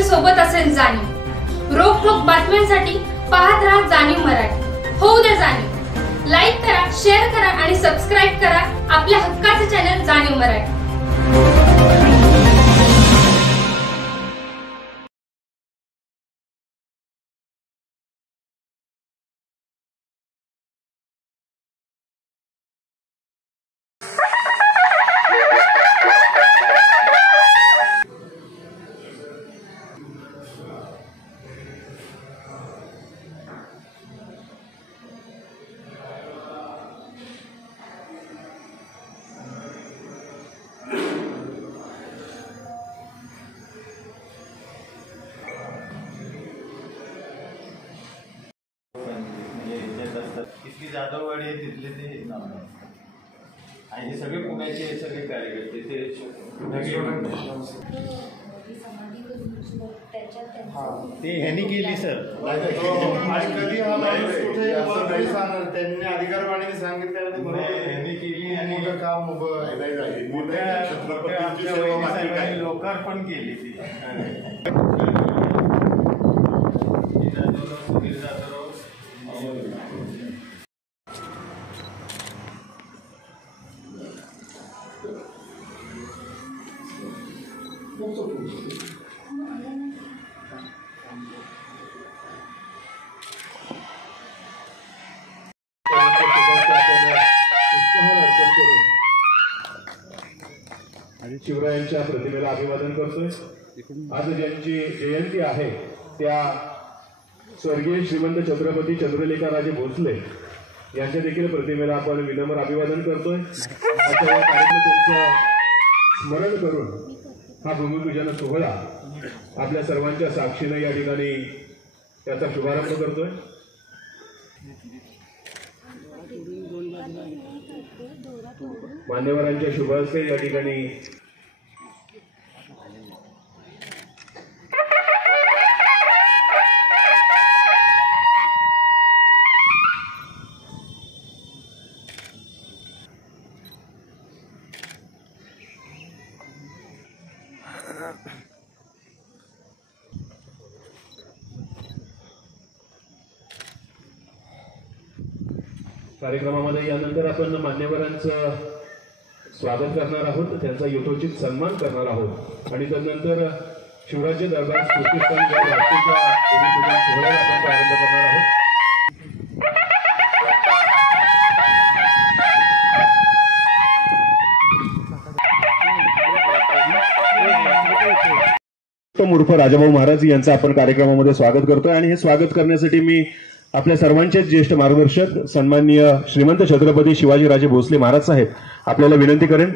तुमच्या सोबत असेल जाणीव। रोखोक बातम्यांसाठी पाहत राहा जाणीव मराठी। होऊ द्या जाणीव। लाईक करा, शेअर करा आणि सबस्क्राईब करा आपल्या हक्काचे चॅनल जाणीव मराठी। किती जाधववाडी आहे तिथले ते नाव आणि हे सगळे पुण्याचे सगळे कार्यकर्ते ते ह्यांनी केली सर। कधी हा माणूस कुठे नाही सांगणार, त्यांनी अधिकारवाणीने सांगितलं ह्यांनी केली आणि मोठं काम मोठ्या लोकार्पण केली ती। आणि शिवरायांच्या प्रतिमेला अभिवादन करतोय। आज ज्यांची जयंती आहे त्या स्वर्गीय श्रीमंत छत्रपती चंद्रलेखा राजे भोसले यांच्या देखील प्रतिमेला आपण विनम्र अभिवादन करतोय। आजच्या या कार्यक्रमात त्यांचं स्मरण करून हा भूमिपूजन सोहळा आपल्या सर्वांच्या साक्षीने या ठिकाणी त्याचा शुभारंभ करतोय। मान्यवरांच्या शुभ हस्ते या ठिकाणी कार्यक्रमामध्ये यानंतर आपण मान्यवरांचं स्वागत करणार आहोत, त्यांचा यथोचित सन्मान करणार आहोत आणि त्यानंतर शिवराज्य दरबार स्फूर्तिस्थान या वास्तूच्या भूमिपूजन सोहळ्याला आपण प्रारंभ करणार आहोत। उर्फ राजाभाऊ महाराज यांचं आपण कार्यक्रमामध्ये स्वागत करतोय आणि हे स्वागत करण्यासाठी मी आपल्या सर्वांचे ज्येष्ठ मार्गदर्शक सन्माननीय श्रीमंत छत्रपती शिवाजीराजे भोसले महाराज साहेब आपल्याला विनंती करेन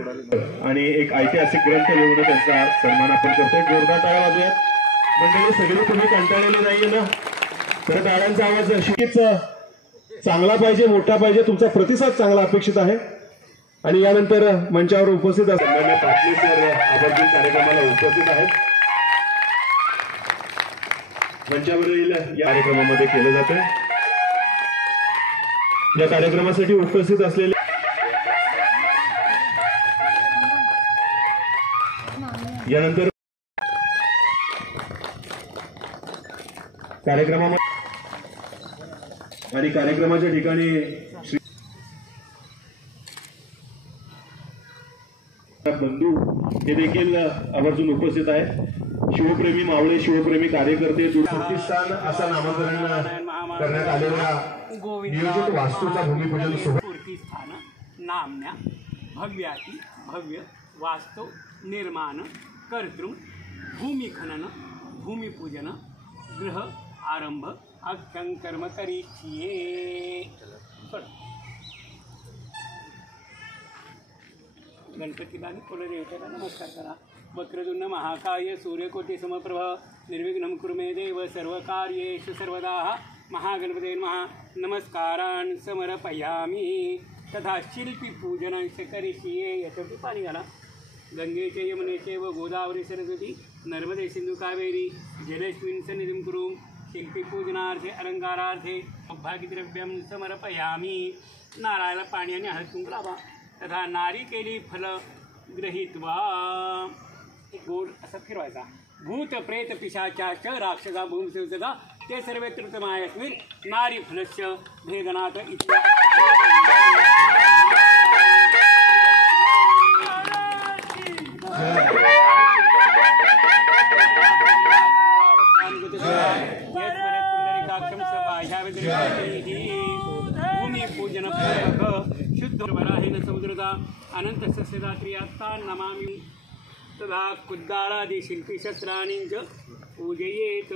आणि एक ऐतिहासिक ग्रंथ लिहून त्यांचा सन्मान आपण करतोय। जोरदार टाळ्या वाजवूयात मंडळी। सगळे तुम्ही कंटाळलेले नाहीये ना? तर टाळ्यांचा आवाज शिकीच चांगला पाहिजे, मोठा पाहिजे, तुमचा प्रतिसाद चांगला अपेक्षित आहे। आणि यानंतर मंचावर उपस्थित सन्माननीय पाटील सर आवर्जून कार्यक्रमाला उपस्थित आहेत। मंचावरील या कार्यक्रमामध्ये केलं जातं। या कार्यक्रमासाठी उपस्थित असलेले यानंतर कार्यक्रमामध्ये आणि कार्यक्रमाच्या ठिकाणी बंधू हे देखील आवर्जून उपस्थित आहेत। शिवप्रेमी मावळे, शिवप्रेमी कार्यकर्ते, स्फूर्तिस्थान असा नामकरण करण्यात आलेल्या नियोजित वास्तूचा भूमिपूजन सोहळा स्फूर्तिस्थान नाम्या भव्याति भव्य वास्तु निर्माण कर्तृ भूमिखनन भूमिपूजन गृह आरंभ अख्यं कर्म करिष्ये। गणपतीला आणि कुलदेवतेला नमस्कार करा। वक्रतुंड महाकाय सूर्यकोटि समप्रभ निर्विघ्नं कुरु मे देव सर्वकार्येषु सर्वदा। महागणपते नमः। नमस्कारान् समर्पयामि। तथा शिल्पी पूजनांश करिष्ये। याच्यावरती पाणी घाला। गंगेचे यमुनेचे व गोदावरी सरस्वती नर्मदे सिंधु कावेरी जलेस्मिन् सन्निधिं कुरु। शिल्पी पूजनार्थे अलंकारार्थे भाग्यद्रव्यं समर्पयामि। नारायला पाणी आणि हळद कुंकू लावा। तथा नारिकेली फल गृहीत्वा एक गोड असं फिरवायचा। भूत प्रेत पिशाचाश्च राक्षसा भूमसुसदा ते सर्वे तृतमायस्मिन् नारी फलस्य भेदनाथ भूमि पूजन शुद्ध वराहेन समुद्रता अनंत सस्यदात्रियात्ता नमामि तदा कुद्दारादि शिल्पी शस्त्राणि च पूजयेत।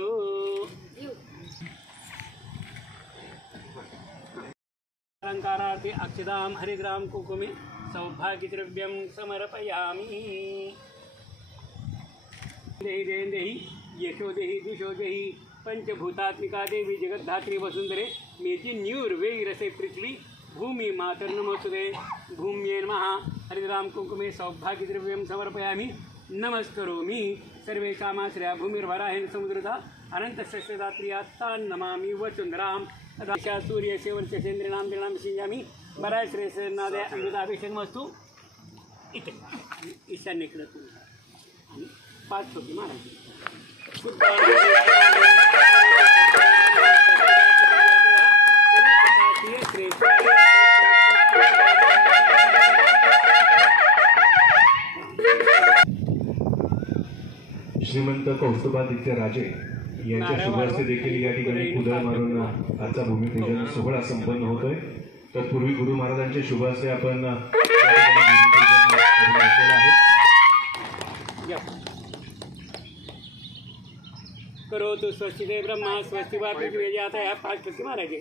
अलंकारार्थे अक्षदां हरिद्रां कुकुमे सौभाग्यद्रव्यं समर्पयामि। देहि देहि यशो देहि दुषो देहि पंचभूतात्मिका देवी जगद्धात्री वसुंधरे मेजिन्यूर्वैरसे पृथ्वी भूमि मातर्नमोस्तुते भूम्ये नमः। हरिद्रां कुंकुमे सौभाग्यद्रव्यं समर्पयामि नमस्करोमि। सर्वेषामाश्रया भूमिर्वराहेन समुद्रता अनन्तशस्यदात्र्यात्तां नमामि वसुन्धरां तथा सूर्यस्य वर्चसेन्द्रिणां दिनां सिंजामि बराय श्रेयसनादय अमृताभिषेकमस्तु। इथे ईशान्येकडे पाच होती महाराज श्रीमंत कौस्तुभादित्य राजे यांच्या शुभास्ते देखील या ठिकाणी कुदळ मारून आजचा भूमिपूजन सोहळा संपन्न होतोय। तत्पूर्वी गुरु महाराजांच्या शुभास्ते आपण करोतु स्वस्तिते ब्रह्मा स्वस्ति वा पृथ्वी जाता है पाच पत्ती महाराजे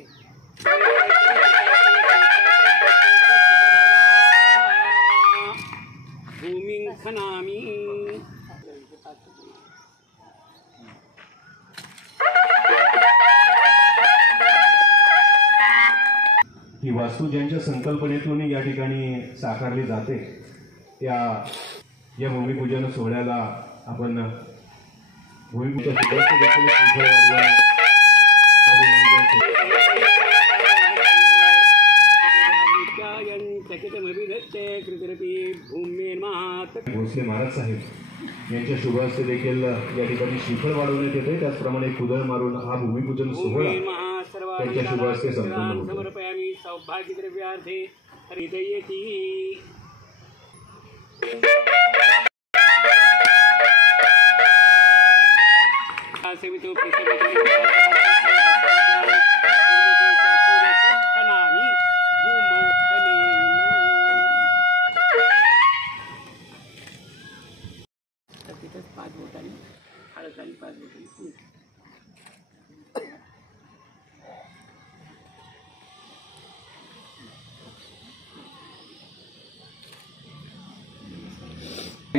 भूमिं खनामि। ही वास्तू ज्यांच्या संकल्पनेतून या ठिकाणी साकारली जाते त्या या भूमिपूजन सोहळ्याला आपण भूमिपूजन भोसले महाराज साहेब यांच्या शुभ हस्ते देखील या ठिकाणी श्रीफळ वाढवण्यात येते। त्याचप्रमाणे कुदळ मारून हा भूमिपूजन सोहळा त्यांच्या शुभ हस्ते संपन्न होतो। समर्पयामि सौभाग्यद्रव्यार्थे हरिदयेति। सेवितो खनामि भूमौ तिथेच 5 बोटांनी हळद आणि 5 बोटांनी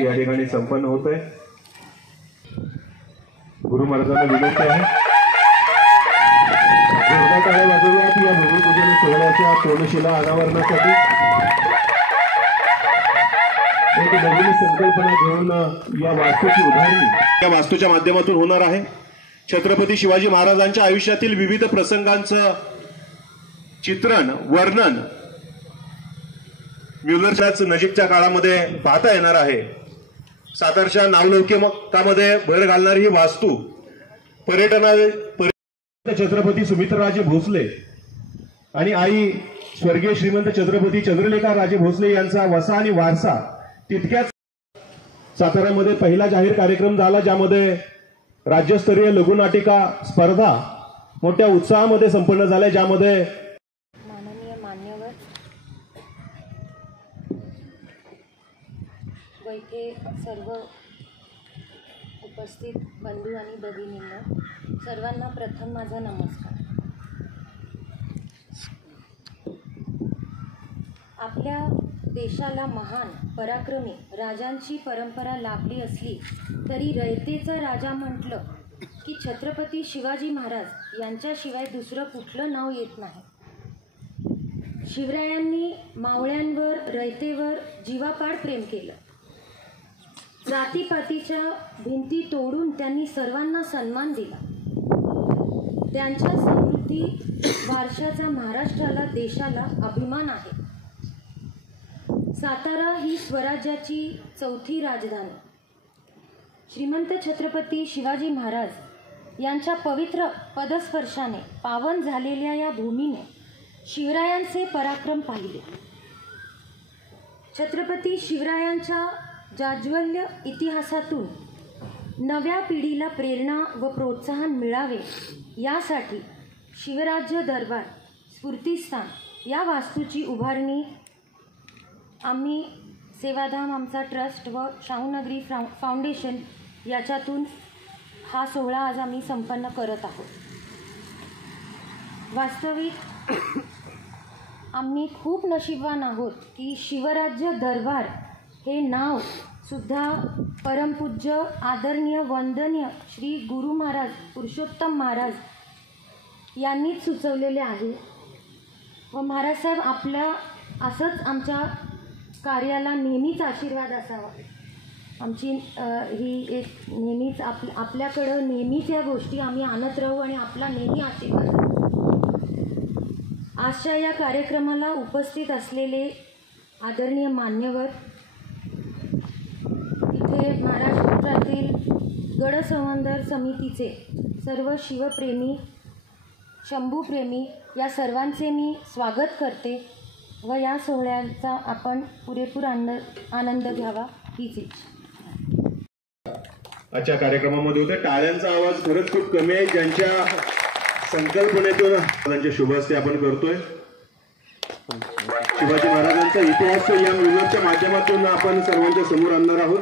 या ठिकाणी संपन्न होत आहे। गुरु महाराजांना विनंती आहे जोरदार वाजवूयात या भूमिपूजन सोहळ्याच्या कोनशिला अनावरणासाठी। एक नवीन संकल्पना घेऊन या वास्तूची उभारणी या वास्तूच्या माध्यमातून होणार आहे। छत्रपती शिवाजी महाराजांच्या आयुष्यातील विविध प्रसंगांचं चित्रण वर्णन म्युलरच्याच नजीकच्या काळामध्ये पाहता येणार आहे। सातारच्या नावलौकिकामध्ये भर घालणारी ही वास्तू छत्रपती सुमित्राराजे भोसले आणि आई स्वर्गीय श्रीमंत छत्रपती चंद्रलेखा राजे भोसले यांचा वसा आणि वारसा तितक्याच साताऱ्यामध्ये पहिला जाहीर कार्यक्रम झाला ज्यामध्ये राज्यस्तरीय लघुनाटिका स्पर्धा मोठ्या उत्साहामध्ये संपन्न झाल्या, ज्यामध्ये माननीय मान्यवर व इथे सर्व उपस्थित बंधू आणि भगिनींना सर्वांना प्रथम माझा नमस्कार। आपल्या देशाला महान पराक्रमी राजांची परंपरा लाभली असली तरी रयतेचा राजा म्हटलं की छत्रपती शिवाजी महाराज यांच्याशिवाय दुसरं कुठलं नाव येत नाही। शिवरायांनी मावळ्यांवर रयतेवर जीवापाड प्रेम केलं। जातीपातीच्या भिंती तोडून त्यांनी सर्वांना सन्मान दिला। त्यांच्या समृद्धी वारशाचा महाराष्ट्राला देशाला अभिमान आहे। सातारा ही स्वराज्याची चौथी राजधानी। श्रीमंत छत्रपती शिवाजी महाराज यांच्या पवित्र पदस्पर्शाने पावन झालेल्या या भूमीने शिवरायांचे पराक्रम पाहिले. छत्रपती शिवरायांच्या जाज्वल्य इतिहासातून नव्या पिढीला प्रेरणा व प्रोत्साहन मिळावे यासाठी शिवराज्य दरबार स्फूर्तिस्थान या वास्तूची उभारणी आम्ही सेवाधाम आमचा ट्रस्ट व शाहूनगरी फाउंडेशन याच्यातून हा सोहळा आज आम्ही संपन्न करत आहोत. वास्तविक आम्ही खूप नशीबवान आहोत की शिवराज्य दरबार हे नाव सुद्धा परमपूज्य आदरणीय वंदनीय श्री गुरु महाराज पुरुषोत्तम महाराज यांनीच सुचवलेले आहे व महाराज साहेब आपल्या असंच आमच्या कार्याला नेहमीच आशीर्वाद असावा. आमची ही एक नेहमीच आपल्याकडं नेहमीच या गोष्टी आम्ही आणत राहू आणि आपला नेहमी आशीर्वाद. आजच्या या कार्यक्रमाला उपस्थित असलेले आदरणीय मान्यवर, इथे महाराष्ट्रातील गडसंवर्धन समितीचे सर्व शिवप्रेमी शंभूप्रेमी या सर्वांचे मी स्वागत करते व या सोहळ्याचा आपण पुरेपूर आनंद घ्यावा हीच इच्छा. आजच्या कार्यक्रमामध्ये होते. टाळ्यांचा आवाज खरंच खूप कमी आहे. ज्यांच्या संकल्पनेतून त्यांच्या शुभ हस्ते आपण करतोय. शिवाजी महाराजांचा इतिहास या व्हिडिओच्या माध्यमातून आपण सर्वांच्या समोर आणणार आहोत.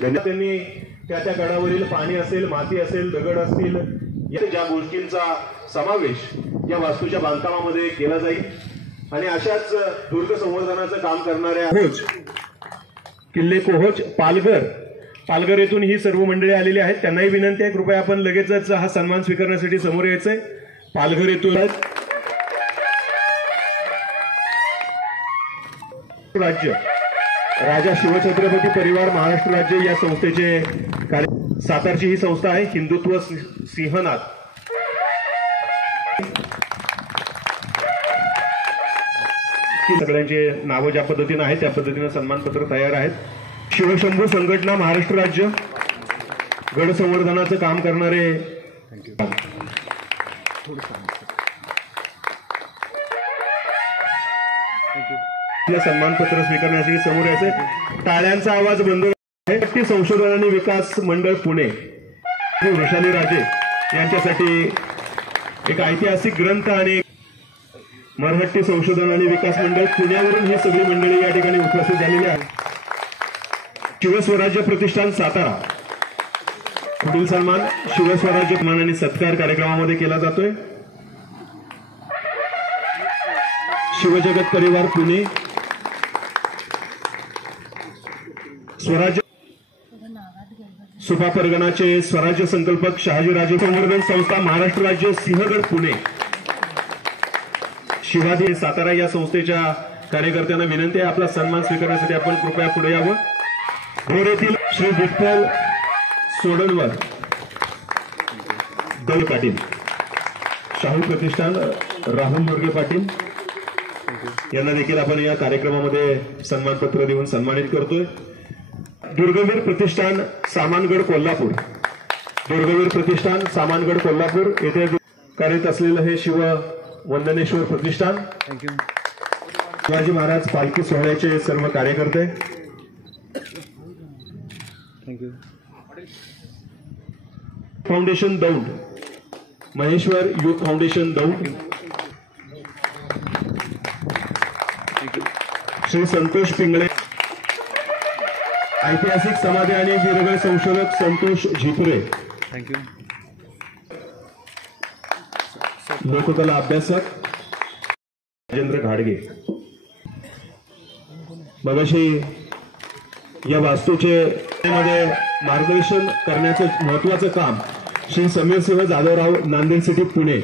त्यांनी त्या गडावरील पाणी असेल, माती असेल, दगड असतील, या ज्या गोष्टींचा समावेश या वास्तूच्या बांधकामामध्ये केला जाईल आणि अशाच दुर्ग संवर्धनाचं काम करणाऱ्या कोहोज किल्ले कोहोज पालघर येथून ही सर्व मंडळी आलेली आहेत. त्यांनाही विनंती आहे कृपया आपण लगेचच हा सन्मान स्वीकारण्यासाठी समोर यायचंय. पालघर येथून राज्य राजा शिवछत्रपती परिवार महाराष्ट्र राज्य या संस्थेचे कार्य. सातारची ही संस्था आहे हिंदुत्व सिंहनाथ. सगळ्यांचे नावं ज्या पद्धतीने आहेत त्या पद्धतीने सन्मानपत्र तयार आहेत. शिवशंभू संघटना महाराष्ट्र राज्य गड संवर्धनाचं काम करणारे सन्मानपत्र स्वीकारण्यासाठी समोर यायचे. टाळ्यांचा आवाज बंद आहे. संशोधन आणि विकास मंडळ पुणे वैशाली राजे यांच्यासाठी एक ऐतिहासिक ग्रंथ आणि मराठी संशोधन आणि विकास मंडळ पुण्यावरून ही सगळी मंडळी या ठिकाणी उपस्थित झालेली आहे. शिवस्वराज्य प्रतिष्ठान सातारा पुढील सन्मान शिवस्वराज्य सन्मान आणि सत्कार कार्यक्रमामध्ये केला जातोय. शिवजगत परिवार पुणे स्वराज्य सुपा परगणाचे स्वराज्य संकल्पक शहाजीराजे संवर्धन संस्था महाराष्ट्र राज्य सिंहगड पुणे. शिवाजी सातारा या संस्थेच्या कार्यकर्त्यांना विनंती आहे आपला सन्मान स्वीकारण्यासाठी आपण कृपया पुढे यावं. भोर येथील श्री विठ्ठल सोडणवर दल पाटील शाहू प्रतिष्ठान राहुल मुरगे पाटील यांना देखील आपण या कार्यक्रमामध्ये सन्मानपत्र देऊन सन्मानित करतोय. दुर्गवीर प्रतिष्ठान सामानगड कोल्हापूर दुर्गवीर प्रतिष्ठान सामानगड कोल्हापूर येथे कार्यरत असलेलं हे शिव वंदनेश्वर प्रतिष्ठान. शिवाजी महाराज पालखी सोहळ्याचे सर्व कार्यकर्ते. Foundation Daund Maheshwar youth foundation Daund. Shri Santosh Pingale ऐतिहासिक समाधी आणि वीरगळ संशोधक संतोष झिपरे. लोककला अभ्यासक राजेंद्र घाडगे. मगाशी या वास्तूचे मध्ये मार्गदर्शन करण्याचं महत्वाचं काम श्री समीरसिंह जाधवराव नांदेड सिटी पुणे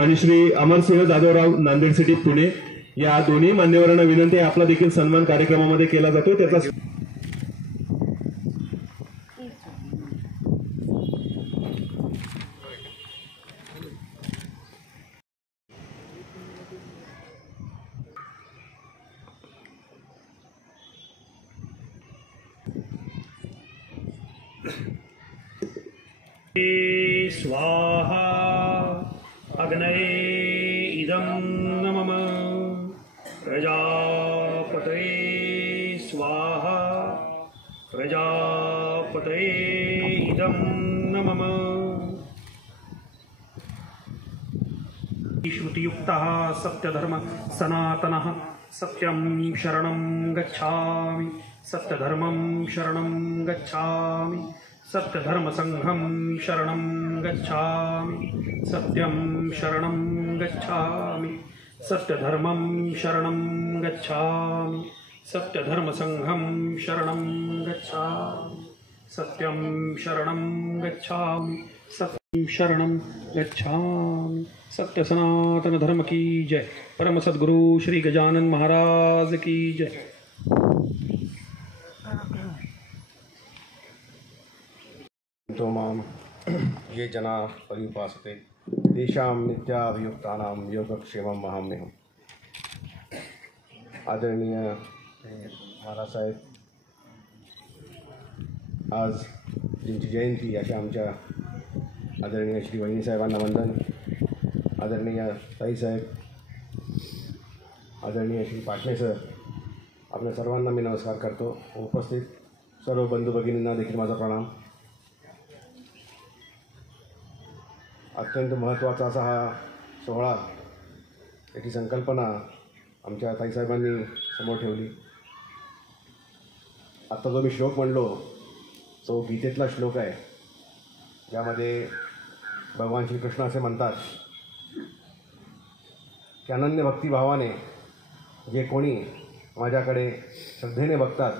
आणि श्री अमरसिंह जाधवराव नांदेड सिटी पुणे या दोन्ही मान्यवरांना विनंती आहे आपला देखील सन्मान कार्यक्रमामध्ये केला जातो. त्याचा स्वाहा अग्नये इदं मम प्रजापतये स्वाहा प्रजापतये इदं मम श्रुतियुक्तः सत्यधर्म सनातनः सत्यं शरणं गच्छामि सत्यधर्मं शरणं गच्छामि सत्यधर्मसंघं शरणं गच्छामि सत्यं शरणं गच्छामि सत्यधर्मं शरणं गच्छामि सत्यधर्मसंघं शरणं गच्छामि सत्यं शरणं गच्छामि सत्यं शरणं गच्छामि। सत्य सनातन धर्म की जय। परम सद्गुरु श्री गजानन महाराज की जय। तो मां ये जना पर्युपासते तेषां नित्याभियुक्तानां योगक्षेमं वहाम्यहम्। आदरणीय महाराज साहेब, आज ज्यांची जयंती अशा आमच्या आदरणीय श्री वहिनी साहेबांना वंदन, आदरणीय ताईसाहेब, आदरणीय श्री पाटणे सर, आपल्या सर्वांना मी नमस्कार करतो। उपस्थित सर्व बंधू भगिनींना देखील माझा प्रणाम। अत्यंत महत्त्वाचा असा हा सोहळा, याची संकल्पना आमच्या ताईसाहेबांनी समोर ठेवली। आत्ता जो मी श्लोक म्हणलो तो गीतेतला श्लोक आहे, ज्यामध्ये भगवान श्रीकृष्ण असे म्हणतात की अनन्य भक्तिभावाने जे कोणी माझ्याकडे श्रद्धेने बघतात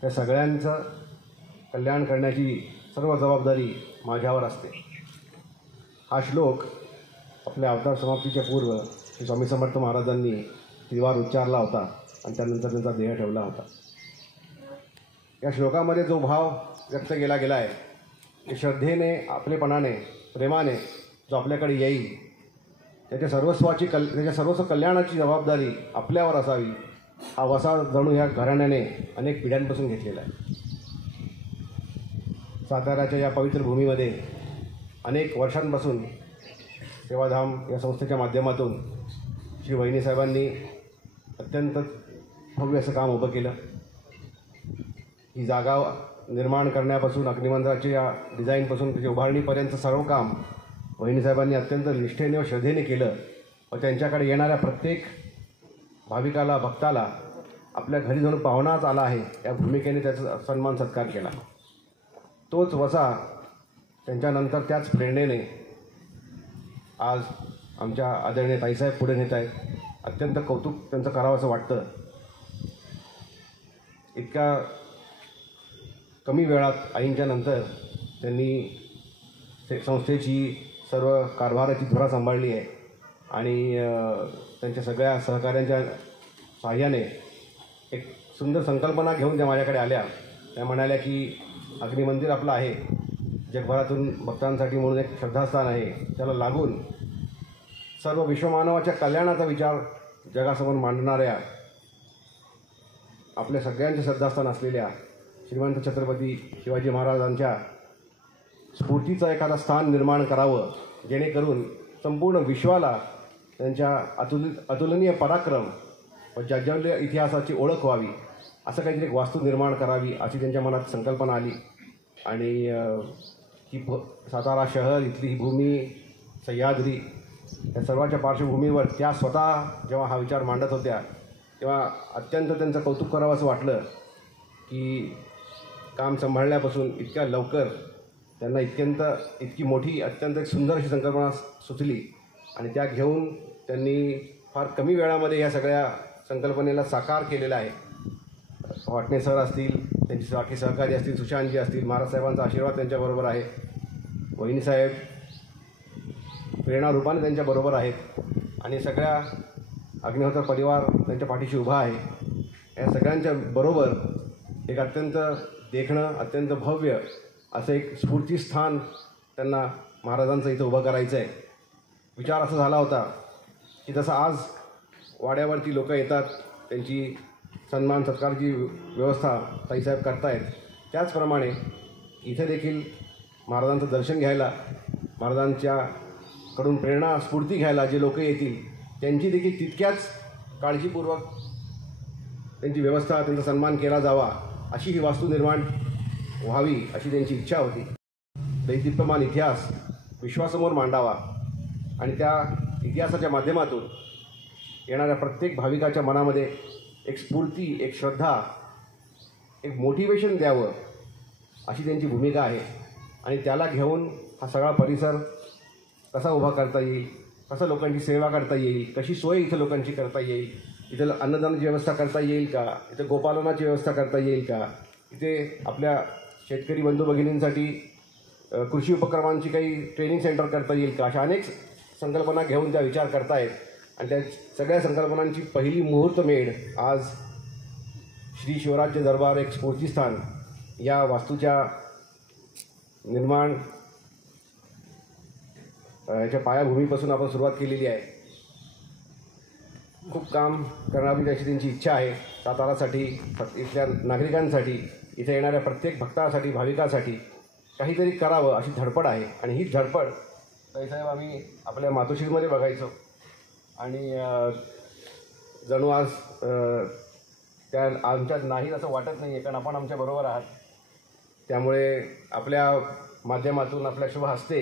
त्या सगळ्यांचं कल्याण करण्याची सर्व जबाबदारी माझ्यावर असते। हा श्लोक आपल्या अवतार समाप्तीच्या पूर्व श्री स्वामी समर्थ महाराजांनी त्रिवार उच्चारला होता आणि त्यानंतर त्यांचा देह ठेवला होता। या श्लोकामध्ये जो भाव व्यक्त केला गेला आहे की श्रद्धेने, आपलेपणाने, प्रेमाने जो आपल्याकडे येईल त्याच्या सर्वस्व कल्याणाची जबाबदारी आपल्यावर असावी, हा वसा जणू ह्या घराण्याने अनेक पिढ्यांपासून घेतलेला आहे। साताऱ्याच्या या पवित्र भूमीमध्ये अनेक वर्षांपासून सेवाधाम या संस्थेच्या माध्यमातून श्री वहिनी साहेबांनी अत्यंत भव्य असं काम उभं केलं। ही जागा निर्माण करण्यापासून अग्निमंदिराच्या डिझाईनपासून त्याची उभारणीपर्यंत सर्व काम वहिनी साहेबांनी अत्यंत निष्ठेने व श्रद्धेने केलं व त्यांच्याकडे येणाऱ्या प्रत्येक भाविकाला, भक्ताला आपल्या घरी जाऊन पाहुणाच आला आहे या भूमिकेने त्याचा सन्मान सत्कार केला। तोच वसा त्यांच्यानंतर त्याच प्रेरणेने आज आमच्या आदरणीय ताईसाहेब पुढे नेत आहेत। अत्यंत कौतुक त्यांचं करावं असं वाटतं। इतक्या कमी वेळात आईंच्या नंतर त्यांनी संस्थेची सर्व कारभाराची धुरा सांभाळली आहे आणि त्यांच्या सगळ्या सहकाऱ्यांच्या सहाय्याने एक सुंदर संकल्पना घेऊन त्या माझ्याकडे आल्या। त्या म्हणाल्या की अग्निमंदिर आपलं आहे, जगभरातून भक्तांसाठी म्हणून एक श्रद्धास्थान आहे, त्याला लागून सर्व विश्वमानवाच्या कल्याणाचा विचार जगासमोर मांडणाऱ्या, आपल्या सगळ्यांचे श्रद्धास्थान असलेल्या श्रीमंत छत्रपती शिवाजी महाराजांच्या स्फूर्तीचं एखादं स्थान निर्माण करावं, जेणेकरून संपूर्ण विश्वाला त्यांच्या अतुलनीय पराक्रम व जाज्वल्य इतिहासाची ओळख व्हावी, असं काहीतरी एक वास्तू निर्माण करावी अशी त्यांच्या मनात संकल्पना आली। आणि ही सातारा शहर, इथली ही भूमी, सह्याद्री या सर्वाच्या पार्श्वभूमीवर त्या स्वतः जेव्हा हा विचार मांडत होत्या तेव्हा अत्यंत त्यांचं कौतुक करावं असं वाटलं की काम सांभाळल्यापासून इतक्या लवकर त्यांना इतकी मोठी, अत्यंत एक सुंदर अशी संकल्पना सुचली आणि त्या घेऊन त्यांनी फार कमी वेळामध्ये या सगळ्या संकल्पनेला साकार केलेला आहे। वाटणे सर असतील, त्यांचे बाकी सहकारी असतील, सुशांतजी असतील, महाराज साहेबांचा आशीर्वाद त्यांच्याबरोबर आहे, वहिनीसाहेब प्रेरणारूपाने त्यांच्याबरोबर आहेत आणि सगळ्या अग्निहोत्र परिवार त्यांच्या पाठीशी उभा आहे। या सगळ्यांच्या बरोबर एक अत्यंत देखणं, अत्यंत भव्य असं एक स्फूर्तीस्थान त्यांना महाराजांचं इथं उभं करायचं आहे। विचार असा झाला होता की जसं आज वाड्यावरती लोक येतात, त्यांची सन्मान सत्कारची व्यवस्था ताईसाहेब करतायत, त्याचप्रमाणे इथे देखील महाराजांचं दर्शन घ्यायला, महाराजांच्या कडून प्रेरणा स्फूर्ती घ्यायला जे लोक येतील त्यांची देखील तितक्याच काळजीपूर्वक त्यांची व्यवस्था, त्यांचा सन्मान केला जावा अशी ही वास्तू निर्माण व्हावी अशी त्यांची इच्छा होती. दैदिप्यमान इतिहास विश्वासमोर मांडावा आणि त्या इतिहासाच्या माध्यमातून येणाऱ्या प्रत्येक भाविकाच्या मनामध्ये एक स्फूर्ती, एक श्रद्धा, एक मोटिवेशन द्यावं अशी त्यांची भूमिका आहे. आणि त्याला घेऊन हा सगळा परिसर कसा उभा करता येईल, कसं लोकांची सेवा करता येईल, कशी सोय इथं लोकांची करता येईल, इथं अन्नदानाची व्यवस्था करता येईल का, इथं गोपालनाची व्यवस्था करता येईल का, इथे आपल्या शेतकरी बंधू भगिनींसाठी कृषी उपक्रमांची काही ट्रेनिंग सेंटर करता येईल का, अशा अनेक संकल्पना घेऊन त्या विचार करतायत. आणि त्या सगळ्या संकल्पनांची पहिली मुहूर्तमेढ आज श्री शिवराज्य दरबार एक स्फूर्तीस्थान या वास्तूच्या निर्माण याच्या पायाभूमीपासून आपण सुरुवात केलेली आहे. खूप काम करण्याची अशी त्यांची इच्छा आहे. सातारासाठी, इथल्या नागरिकांसाठी, इथे येणाऱ्या प्रत्येक भक्तासाठी, भाविकासाठी काहीतरी करावं अशी धडपड आहे. आणि ही धडपड साहेब आम्ही आपल्या मातोश्रीमध्ये बघायचो आणि जणू आज त्या आमच्यात नाही असं वाटत नाही आहे, कारण आपण आमच्याबरोबर आहात. त्यामुळे आपल्या माध्यमातून आपल्या शुभ हस्ते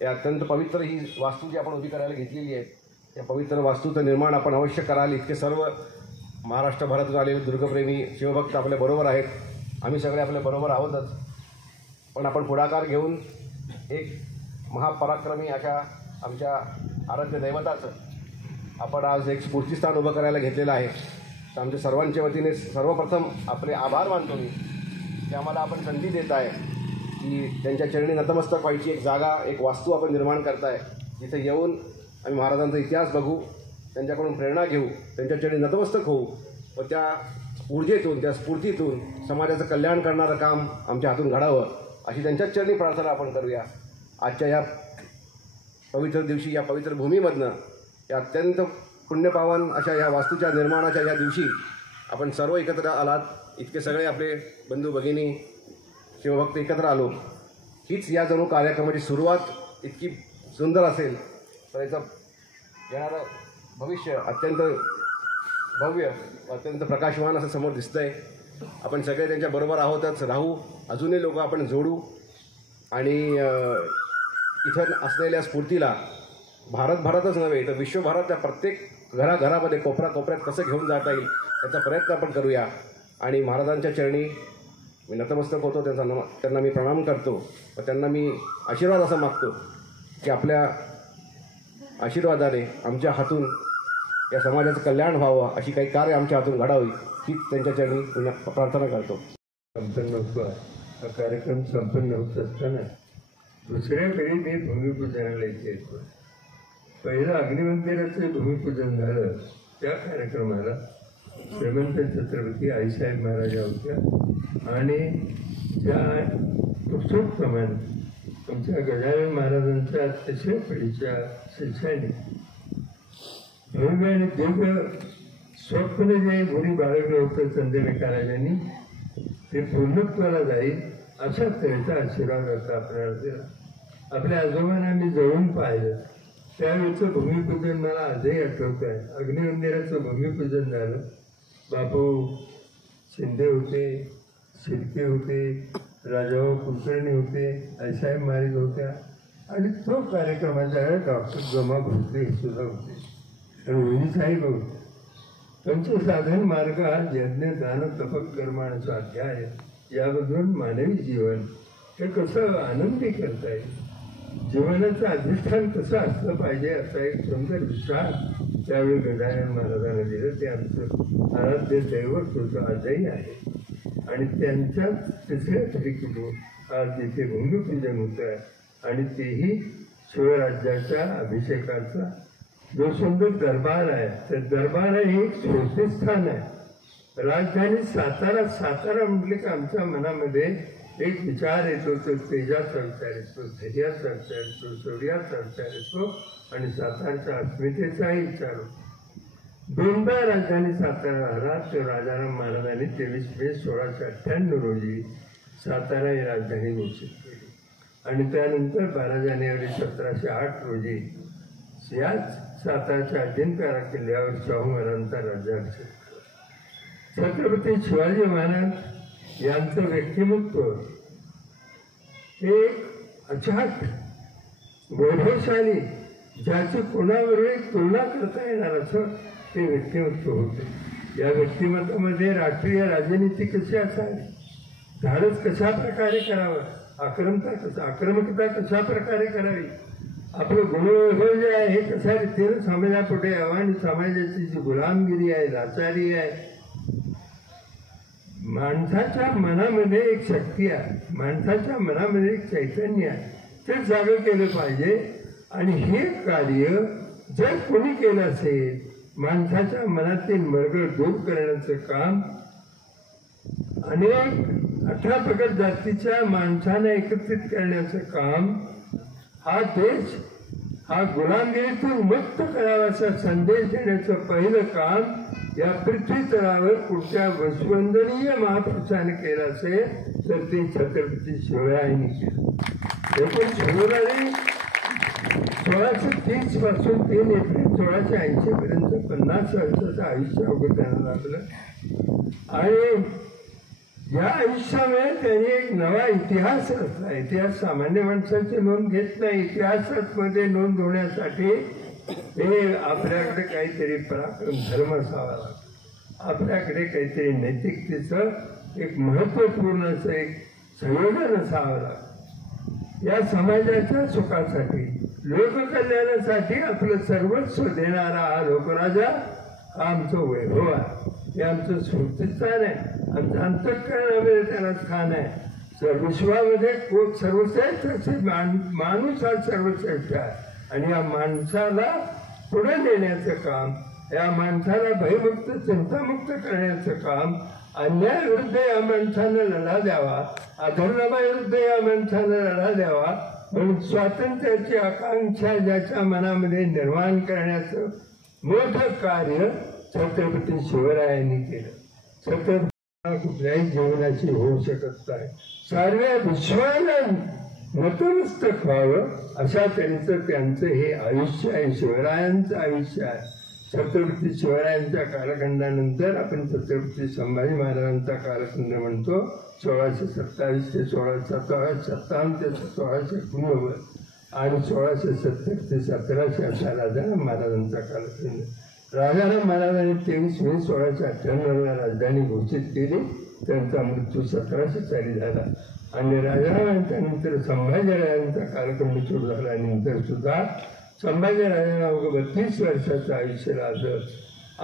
हे अत्यंत पवित्र ही वास्तू जी आपण उभी करायला घेतलेली आहे त्या पवित्र वास्तूचं निर्माण आपण अवश्य कराल. इतके सर्व महाराष्ट्रभरातून आलेले दुर्गप्रेमी शिवभक्त आपल्याबरोबर आहेत. आम्ही सगळे आपल्याबरोबर आहोतच, पण आपण पुढाकार घेऊन एक महापराक्रमी अशा आमच्या आराध्य दैवताचं आपण आज एक स्फूर्तीस्थान उभं करायला घेतलेलं आहे. तर आमच्या सर्वांच्या वतीने सर्वप्रथम आपले आभार मानतो मी की आम्हाला आपण संधी देत आहे की त्यांच्या चरणी नतमस्तक व्हायची एक जागा, एक वास्तू आपण निर्माण करताय, जिथे येऊन आम्ही महाराजांचा इतिहास बघू, त्यांच्याकडून प्रेरणा घेऊ, त्यांच्या चरणी नतमस्तक होऊ व त्या ऊर्जेतून, त्या स्फूर्तीतून समाजाचं कल्याण करणारं काम आमच्या हातून घडावं अशी त्यांच्याच चरणी प्रार्थना आपण करूया. आजच्या या पवित्र दिवशी, या पवित्र भूमीमधनं, या अत्यंत पुण्यपावन अशा या वास्तूच्या निर्माणाच्या या दिवशी आपण सर्व एकत्र आलात. इतके सगळे आपले बंधू भगिनी शिवभक्त एकत्र आलो. हीच या जणू कार्यक्रमाची सुरुवात इतकी सुंदर असेल तर याचं येणारं भविष्य अत्यंत भव्य, अत्यंत प्रकाशवान असं समोर दिसतंय. आपण सगळे त्यांच्याबरोबर आहोतच, राहू, अजूनही लोक आपण जोडू आणि इथं असलेल्या स्फूर्तीला भारतभरातच नव्हे तर विश्वभरातल्या प्रत्येक घराघरामध्ये, कोपऱ्यात कसं घेऊन जाता येईल याचा प्रयत्न आपण करूया. आणि महाराजांच्या चरणी मी नतमस्तक होतो, त्यांना मी प्रणाम करतो व त्यांना मी आशीर्वाद असा मागतो की आपल्या आशीर्वादाने आमच्या हातून या समाजाचं कल्याण व्हावं, अशी काही कार्य आमच्या हातून घडावी हीच त्यांच्या चरणी प्रार्थना करतो. संपन्न होतो हा कार्यक्रम संपन्न होत असताना दुसऱ्या वेळी मी भूमिपूजनाला इथे येतो. पहिलं अग्निमंदिराचं भूमिपूजन झालं, त्या कार्यक्रमाला श्रीमंत छत्रपती आईसाहेब महाराजा होत्या आणि त्या उत्सुकप्रमाणे तुमच्या गजानन महाराजांच्या अतिशय पिढीच्या शिष्याने भव्य आणि दिव्य स्वप्न जे भुरी बाळगलं होतं चंद्रलेखा राजांनी ते पूर्णत्वाला जाईल अशा तऱ्हेचा आशीर्वाद आता आपल्याला दिला. आपल्या आजोबांना मी जवळून पाहिलं त्यावेळेचं भूमिपूजन मला आजही आठवत आहे. अग्निमंदिराचं भूमिपूजन झालं. बापू शिंदे होते, शिर्के होते, राजाभाऊ कुलकर्णी होते, आईसाहेब महाराज होत्या आणि तो कार्यक्रमाच्या वेळेस डॉक्टर जमा भोसले सुद्धा होते आणि वहिनीसाहेब होते. त्यांचे साधन मार्ग हा यज्ञ दान तपक कर्माचा स्वाध्याय यामधून मानवी जीवन हे कसं आनंदी करता येईल, जीवनाचं अधिष्ठान कसं असलं पाहिजे असा एक सुंदर विचार त्यावेळी गजानन महाराजांना दिलं. ते आमचं आराध्य दैवत होतं, आजही आहे. आणि त्यांच्याच तिसऱ्या तारखेकडून आज तिथे भूमिपूजन होतं आहे आणि तेही शिवराज्याच्या अभिषेकाचा जो सुंदर दरबार आहे, त्या दरबार हे एक स्फूर्तीस्थान आहे. राजधानी सातारा म्हटले की आमच्या मनामध्ये एक विचार येतो, तो तेजाचा विचार येतो, धैर्याचा विचार येतो, शौर्याचा विचार येतो आणि सातारच्या अस्मितेचाही विचार होतो. दोनदा राजधानी सातारा राहत राजाराम महाराजांनी 23 मे 1698 रोजी सातारा ही राजधानी घोषित केली आणि त्यानंतर 12 जानेवारी 1708 रोजी याच सातारच्या अजिंक्यतारा किल्ल्यावर शाहू महाराजांचा राज्याभिषेक झाला. छत्रपती शिवाजी महाराज यांचं व्यक्तिमत्व एक अचाट वैभवशाली, ज्याची कोणावरही तुलना करता येणार असं ते व्यक्तिमत्व होते. या व्यक्तिमत्वामध्ये राष्ट्रीय राजनीती कशी असावी, धाडस कशा प्रकारे करावं, आक्रमकता कशा प्रकारे करावी, आपलं गुणवैभव जे आहे हे कशा रीतीने समाजापुढे यावं आणि समाजाची जी गुलामगिरी आहे, लाचारी आहे, माणसाच्या मनामध्ये एक शक्ती आहे, माणसाच्या मनामध्ये एक चैतन्य आहे, ते जागं केलं पाहिजे. आणि हे कार्य जर कोणी केलं असेल, माणसाच्या मनातील मरगळ दूर करण्याचं काम, अनेक 18 प्रगत जातीच्या माणसांना एकत्रित करण्याचं काम, हा देश हा गुलामगिरीतून मुक्त करावाचा संदेश देण्याचं पहिलं काम या पृथ्वी तळावर पुढच्या वंदनीय महापुरुषाने केलं असेल तर ते छत्रपती शिवरायांनी केलं. 1630 पासून 3 एप्रिल 1680 पर्यंत 50 वर्षाचं आयुष्य अवघड त्यांना लागलं. आणि या आयुष्यामुळे त्यांनी एक नवा इतिहास रचला. इतिहास सामान्य माणसाची नोंद घेत नाही, इतिहासामध्ये नोंद होण्यासाठी हे आपल्याकडे काहीतरी पराक्रम धर्म असावा लागतो, आपल्याकडे काहीतरी नैतिकतेचं एक महत्त्वपूर्ण असं एक संयोजन असावं लागतं. या समाजाच्या सुखासाठी, लोककल्याणासाठी आपलं सर्वस्व देणारा हा लोकराजा हा आमचं वैभव आहे, हे आमचं स्मृतिस्थान आहे, आमचं अंतःकरणामध्ये त्याला स्थान आहे. विश्वामध्ये सर्वश्रेष्ठ असे माणूस हा सर्वश्रेष्ठ आहे आणि या माणसाला पुढे नेण्याचं काम, या माणसाला भयमुक्त चिंतामुक्त करण्याचं काम, अन्यायाविरुद्ध या माणसानं लढा द्यावा, अधर्माविरुद्ध या माणसानं लढा द्यावा, म्हणून स्वातंत्र्याची आकांक्षा ज्याच्या मनामध्ये निर्माण करण्याचं मोठं कार्य छत्रपती शिवरायांनी केलं. छत्रपती कुठल्याही जीवनाची होऊ शकत नाही, साऱ्या विश्वाला नतमस्तक व्हावं अशा तऱ्हेचं त्यांचं हे आयुष्य आहे, शिवरायांचं आयुष्य आहे. छत्रपती शिवरायांच्या कालखंडानंतर आपण छत्रपती संभाजी महाराजांचा कालखंड म्हणतो. 1627 ते 1657 ते 1689 आणि 1670 ते 1700 असा राजाराम महाराजांचा कालखंड. राजाराम महाराजांनी 23 मे 1698 राजधानी घोषित केली. त्यांचा मृत्यू 1700 साली झाला आणि राजारामांच्या नंतर संभाजीराजांचा कालखंड सुरू झाल्यानंतर सुद्धा संभाजीराजांना अवघं 32 वर्षाचं आयुष्य लाभलं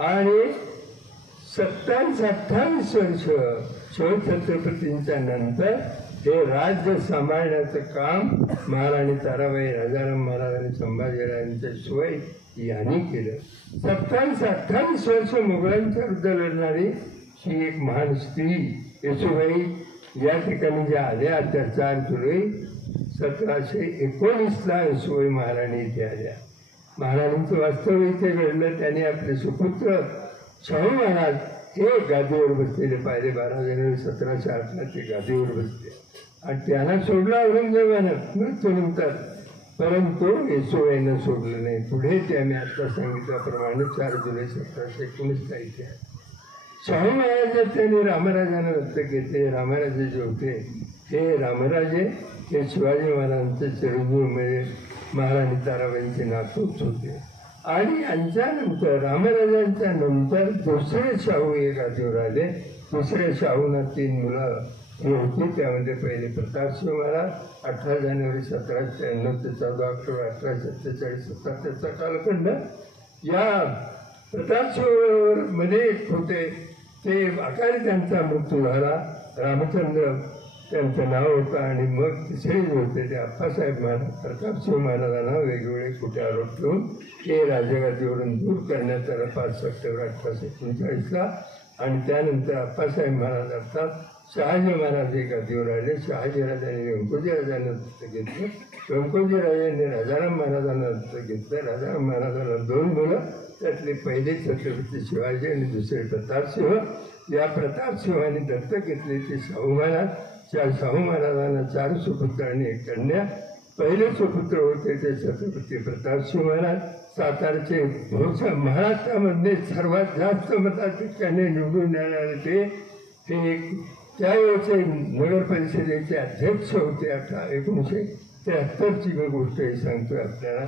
आणि 27-28 वर्ष शिवछत्रपतींच्या नंतर हे राज्य सांभाळण्याचं काम महाराणी ताराबाई, राजाराम महाराज आणि संभाजीराजांच्या शिवाय यांनी केलं. 27-28 वर्ष मुघलांच्या विरुद्ध लढणारी ही एक महान स्त्री येसूबाई या ठिकाणी ज्या आल्या त्या 4 जुलै 1719ला येसूबाई महाराणी इथे आल्या. महाराणींचं वास्तव इथे घडलं. त्यांनी आपले सुपुत्र शाहू महाराज हे गादीवर बसलेले पाहिले. 12 जानेवारी 1708ला ते गादीवर बसले आणि त्यांना सोडलं औरंगजेबानं मृत्यूनंतर, परंतु येसूबाईनं सोडलं नाही. पुढे ते आम्ही आता सांगितल्याप्रमाणे 4 जुलै 1719ला इथे आहे. शाहू महाराज त्यांनी रामराजांना दत्तक घेतले. रामराजे जे होते हे रामराजे हे शिवाजी महाराजांचे चिरंजीवमध्ये महाराणी ताराबाईंचे नातूच होते आणि यांच्यानंतर रामराजांच्या नंतर दुसरे शाहू हे गादीवर आले. दुसऱ्या शाहूंना 3 मुलं ही होती. त्यामध्ये पहिले प्रतापसिंह महाराज 18 जानेवारी 1793 ते 14 ऑक्टोबर 1847 होता त्याचा कालखंड. या प्रतापसिंह मध्ये एक होते ते अकाली त्यांचा मृत्यू झाला. रामचंद्र त्यांचं नाव होतं आणि मग तिसरे जे होते ते अप्पासाहेब महाराज प्रतापसिंह महाराजांना वेगवेगळे खोटे आरोप ठेवून ते राजगादीवरून दूर करण्यात आलं 5 सप्टेंबर 1839ला आणि त्यानंतर अप्पासाहेब महाराज अर्थात शहाजी महाराज हे गादीवर आले. शहाजीराजांनी व्यंकोजी राजांना दत्तक घेतलं. व्यंकोजी राजांनी राजाराम महाराजांना दत्तक घेतलं. राजाराम महाराजांना 2 मुलं, त्यातले पहिले छत्रपती शिवाजी आणि दुसरे प्रतापसिंह. या प्रतापसिंहांनी दत्तक घेतले ते शाहू महाराज शाहू महाराजांना 4 सुपुत्र आणि 1 कन्या. पहिले सुपुत्र होते ते छत्रपती प्रतापसिंह महाराज, सातारचे महाराष्ट्रामध्ये सर्वात जास्त मताधिक्याने निवडून येणारे ते एक त्यावेळेचे नगर परिषदेचे अध्यक्ष होते. आता 1973ची गोष्ट हे सांगतोय आपल्याला.